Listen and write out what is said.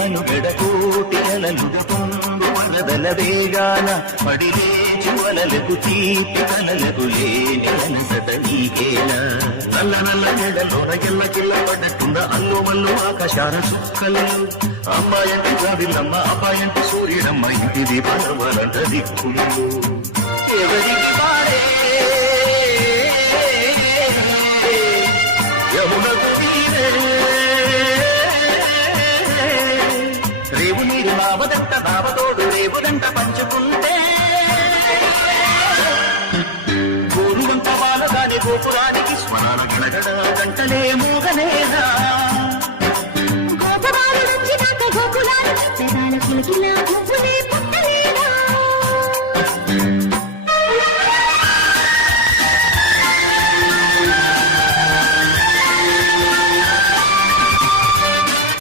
మనుగడకోటి అలలుగొందు వరదల వేగాన పడిలేచు అలలకు తీపి కలలకు లేని అలసట నీకేలా నల్ల నల్ల నెడలోన ఎల్ల కిల్ల పడ్డట్టున్న అల్లు మల్లు ఆకాశాల చుక్కలు అమ్మాయంటి జాబిల్లమ్మ అబ్బాయంటి సూర్యుడమ్మ ఇంటి దీపాలంట దిక్కులు ఎవరికి పాడే రేవు నీరు బావదంట బావతోడు రేవులంట పంచుకుంటే గోరువంత బాలగాని గోపురానికి స్వరాల గడగడ గంటలే మూగనేదా గోపురాలు నుంచి గోపురాలు